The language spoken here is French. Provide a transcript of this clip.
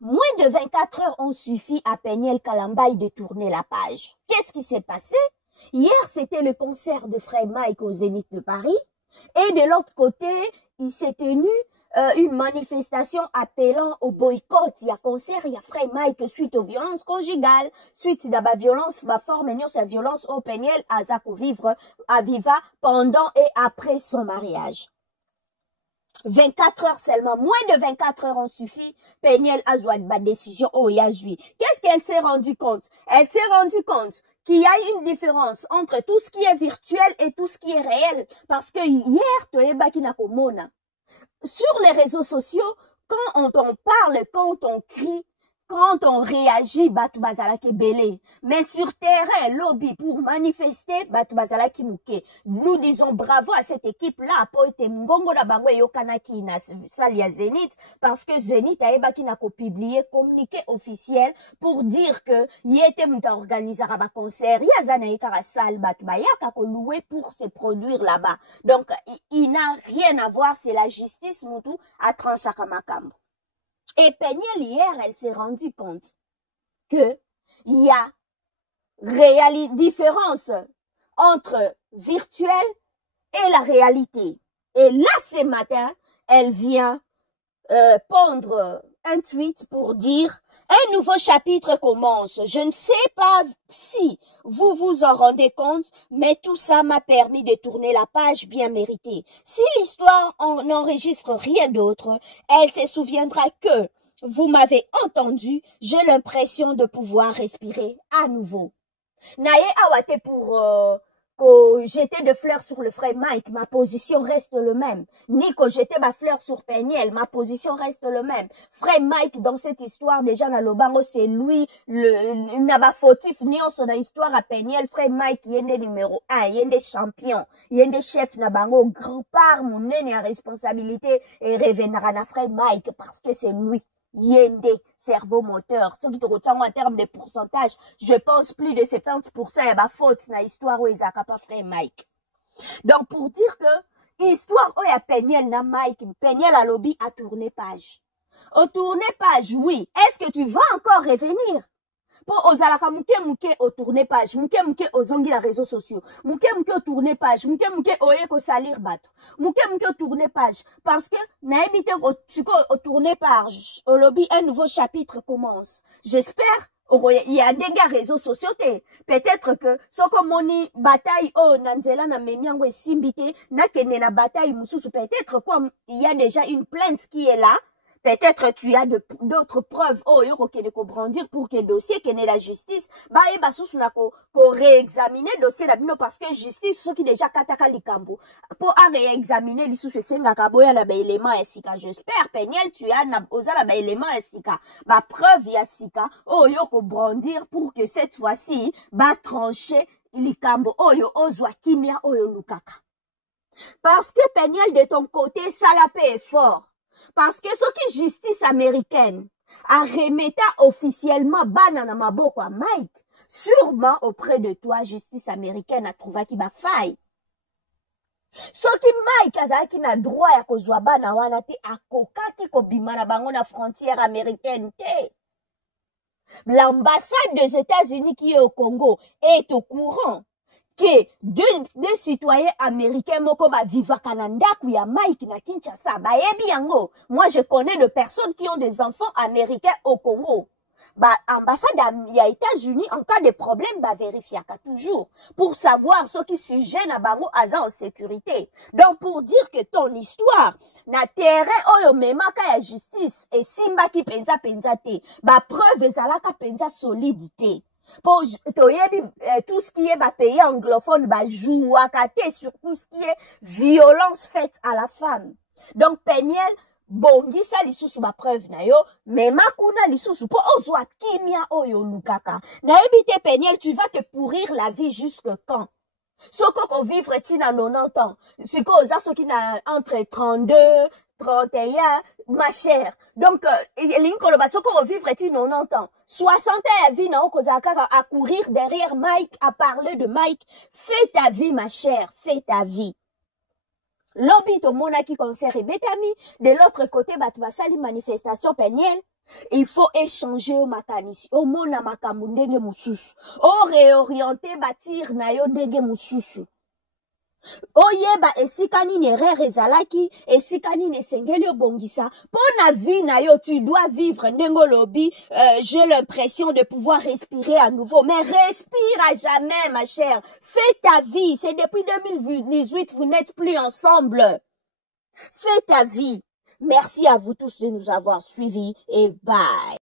Moins de 24 heures ont suffi à Peniel Kalambaye de tourner la page. Qu'est-ce qui s'est passé? Hier, c'était le concert de Frère Mike au Zénith de Paris. Et de l'autre côté, il s'est tenu une manifestation appelant au boycott. Il y a concert, il y a Frère Mike suite aux violences conjugales, suite à la violence, va former sa violence au Peniel à vivre à Viva pendant et après son mariage. 24 heures seulement, moins de 24 heures ont suffi. Peniel a joué ma décision au Yazui. Qu'est-ce qu'elle s'est rendue compte? Elle s'est rendue compte qu'il y a une différence entre tout ce qui est virtuel et tout ce qui est réel. Parce que hier, sur les réseaux sociaux, quand on parle, quand on crie, quand on réagit, batu bazalaki belé. Mais sur terrain, lobby pour manifester, batu bazalaki mouké. Nous disons bravo à cette équipe-là, pour être mgongo na bango yokanaki na salia Zénith, parce que Zénith a eba qui n'a qu'au publié communiqué officiel pour dire que yete mouta organiser un concert, yazana yekara salle batu bayaka ko loué pour se produire là-bas. Donc, il n'a rien à voir, c'est la justice moutou à tranchakamakambo. Et Peniel, hier, elle s'est rendue compte que il y a différence entre virtuel et la réalité. Et là, ce matin, elle vient pondre un tweet pour dire un nouveau chapitre commence. Je ne sais pas si vous vous en rendez compte, mais tout ça m'a permis de tourner la page bien méritée. Si l'histoire n'enregistre rien d'autre, elle se souviendra que vous m'avez entendu, j'ai l'impression de pouvoir respirer à nouveau. Naye awate pour jeter des fleurs sur le frère Mike, ma position reste le même. Ni que jeter ma fleur sur Peniel, ma position reste le même. Frère Mike, dans cette histoire, déjà, dans l'Obango, c'est lui, n'a pas fautif, ni on son histoire à Peniel. Frère Mike, il y a des numéro 1, il y a des champions, il y a des chefs, Nabango, groupe par mon nez à responsabilité et revenir à frère Mike parce que c'est lui. Yende, cerveau moteur. Ce qui te retient en termes de pourcentage, je pense plus de 70% est ma faute na histoire où ils a pas frère Mike. Donc, pour dire que, histoire où il y a Peniel na Mike, Peniel à lobby a tourné page. Au tourné page, oui. Est-ce que tu vas encore revenir? Pour ozalaka mouke au tourné page, mouke aux zongi la réseaux sociaux, mouke au tourné page, mouke oye ko salir bato, mouke au tourné page, parce que naebite au tourné page, au lobby un nouveau chapitre commence. J'espère il y a des gars réseaux sociaux peut-être que ce comme on y bataille oh nanzela na memiango simbité na kene na bataille mususu peut-être comme il y a déjà une plainte qui est là. Peut-être tu as d'autres preuves oh yoko kene ko brandir pour que dossier kene la justice ba e basusu na ko réexaminer dossier la bino parce que justice ceux qui déjà kataka likambo pour réexaminer lisusu senga kaboya na ba élément esika. J'espère Peniel tu as na ozala ba élément esika ba preuve ya sika oh yoko brandir pour que cette fois-ci ba trancher likambo oyo ozwa kimia oyo lukaka parce que Peniel de ton côté ça la paix est fort. Parce que ce qui justice américaine a remis officiellement banana maboko à Mike, sûrement auprès de toi, justice américaine a trouvé qu'il va faille. Ce qui Mike azaki na droit ya kozwa bana wana te akokaki kobima na bango na frontière américaine te. L'ambassade des États-Unis qui est au Congo est au courant que deux citoyens américains moko ba viva Canada kuya Mike na Kinshasa ba yebi yango. Moi je connais de personnes qui ont des enfants américains au Congo. Bah ambassade ya États-Unis en cas de problème ba vérifiaka toujours pour savoir ce qui sujet na bango aza en sécurité. Donc pour dire que ton histoire na terrain oyo memaka ya justice et simba ki penza te ba preuve ezalaka penza solidité. Pour tout ce qui est pays anglophone joue à côté sur tout ce qui est violence faite à la femme. Donc Peniel bongi ça lisusu ba preuve na yo mais makuna lisusu po ozwa kimia oyo lukaka na ebite Peniel tu vas te pourrir la vie jusque quand? Soko ko vivre tina 90 ans siko oza soki na entre 32 31, ma chère. Donc, l'incoloba, ce qu'on vivre est 90 ans. 60 ans à vie, non, à courir derrière Mike, à parler de Mike. Fais ta vie, ma chère. Fais ta vie. Lobby, to mona qui concert et betami. De l'autre côté, bah, tu vas salir manifestation Peniel. Il faut échanger au makanisi, au mona makambo ndenge mususu, au réorienter batir na yo ndenge mususu. Oyeba esika nini erreur ezalaki, esika nini esengeli obongisa. Pona vie na yo, tu dois vivre ndenge lobi. J'ai l'impression de pouvoir respirer à nouveau. Mais respire à jamais, ma chère. Fais ta vie. C'est depuis 2018, vous n'êtes plus ensemble. Fais ta vie. Merci à vous tous de nous avoir suivis et bye.